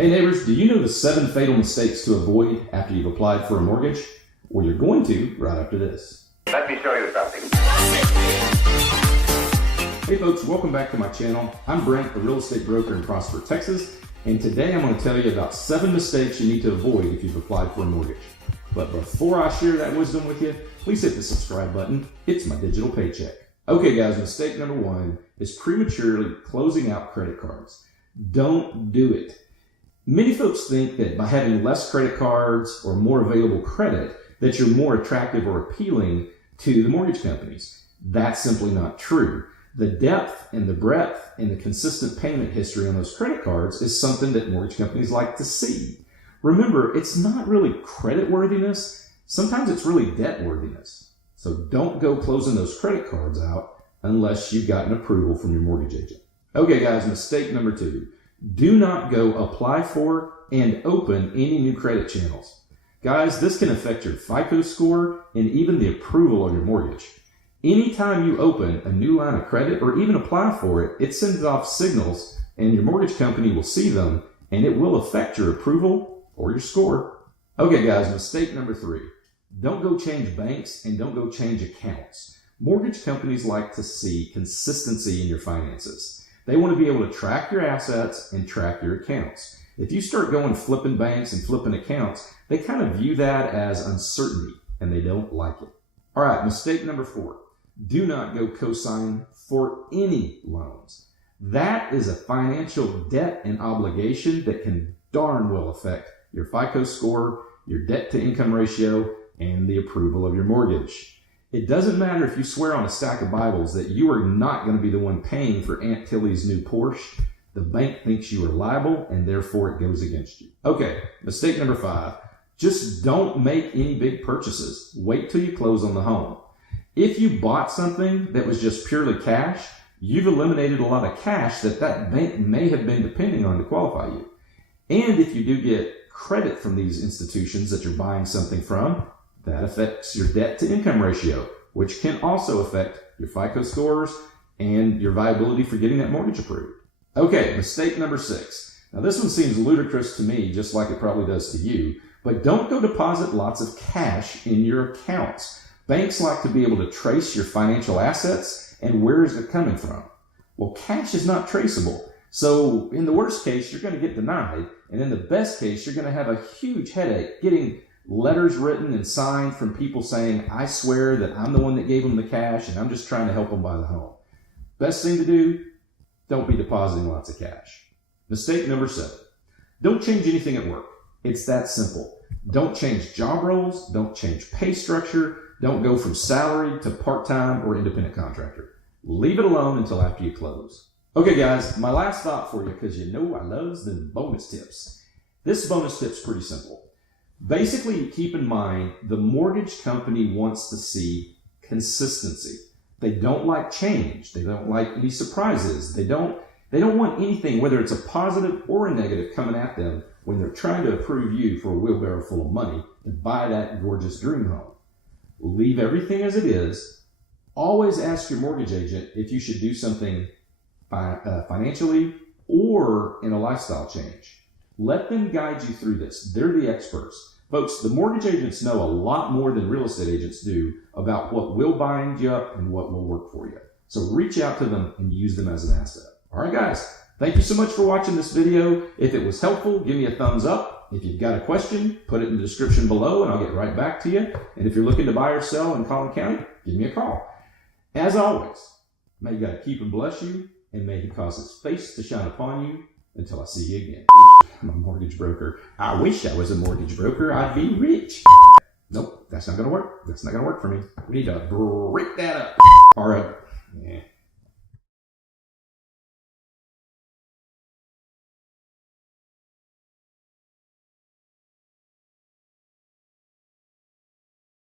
Hey neighbors, do you know the 7 fatal mistakes to avoid after you've applied for a mortgage? Well, you're going to right after this. Let me show you something. Hey folks, welcome back to my channel. I'm Brent, a real estate broker in Prosper, Texas, and today I'm going to tell you about 7 mistakes you need to avoid if you've applied for a mortgage. But before I share that wisdom with you, please hit the subscribe button. It's my digital paycheck. Okay guys, mistake number 1 is prematurely closing out credit cards. Don't do it. Many folks think that by having less credit cards or more available credit, that you're more attractive or appealing to the mortgage companies. That's simply not true. The depth and the breadth and the consistent payment history on those credit cards is something that mortgage companies like to see. Remember, it's not really credit worthiness. Sometimes it's really debt worthiness. So don't go closing those credit cards out unless you've got an approval from your mortgage agent. Okay guys, mistake number 2. Do not go apply for and open any new credit channels. Guys, this can affect your FICO score and even the approval of your mortgage. Anytime you open a new line of credit or even apply for it, it sends off signals and your mortgage company will see them and it will affect your approval or your score. Okay guys, mistake number 3. Don't go change banks and don't go change accounts. Mortgage companies like to see consistency in your finances. They want to be able to track your assets and track your accounts. If you start going flipping banks and flipping accounts, they kind of view that as uncertainty and they don't like it. All right, mistake number 4. Do not go cosign for any loans. That is a financial debt and obligation that can darn well affect your FICO score, your debt to income ratio, and the approval of your mortgage. It doesn't matter if you swear on a stack of Bibles that you are not going to be the one paying for Aunt Tilly's new Porsche. The bank thinks you are liable and therefore it goes against you. Okay, mistake number 5. Just don't make any big purchases. Wait till you close on the home. If you bought something that was just purely cash, you've eliminated a lot of cash that bank may have been depending on to qualify you. And if you do get credit from these institutions that you're buying something from, that affects your debt to income ratio, which can also affect your FICO scores and your viability for getting that mortgage approved. Okay, mistake number 6. Now this one seems ludicrous to me, just like it probably does to you, but don't go deposit lots of cash in your accounts. Banks like to be able to trace your financial assets and where is it coming from. Well, cash is not traceable. So in the worst case, you're going to get denied. And in the best case, you're going to have a huge headache getting letters written and signed from people saying, I swear that I'm the one that gave them the cash and I'm just trying to help them buy the home. Best thing to do, don't be depositing lots of cash. Mistake number 7. Don't change anything at work. It's that simple. Don't change job roles. Don't change pay structure. Don't go from salary to part-time or independent contractor. Leave it alone until after you close. Okay guys, my last thought for you, because you know I love the bonus tips. This bonus tip's pretty simple. Basically, keep in mind, the mortgage company wants to see consistency. They don't like change. They don't like any surprises. They don't want anything, whether it's a positive or a negative, coming at them when they're trying to approve you for a wheelbarrow full of money to buy that gorgeous dream home. Leave everything as it is. Always ask your mortgage agent if you should do something financially or in a lifestyle change. Let them guide you through this. They're the experts. Folks, the mortgage agents know a lot more than real estate agents do about what will bind you up and what will work for you. So reach out to them and use them as an asset. All right, guys. Thank you so much for watching this video. If it was helpful, give me a thumbs up. If you've got a question, put it in the description below and I'll get right back to you. And if you're looking to buy or sell in Collin County, give me a call. As always, may God keep and bless you, and may He cause His face to shine upon you until I see you again. I'm a mortgage broker. I wish I was a mortgage broker. I'd be rich. Nope, that's not going to work. That's not going to work for me. We need to break that up. All right. Yeah.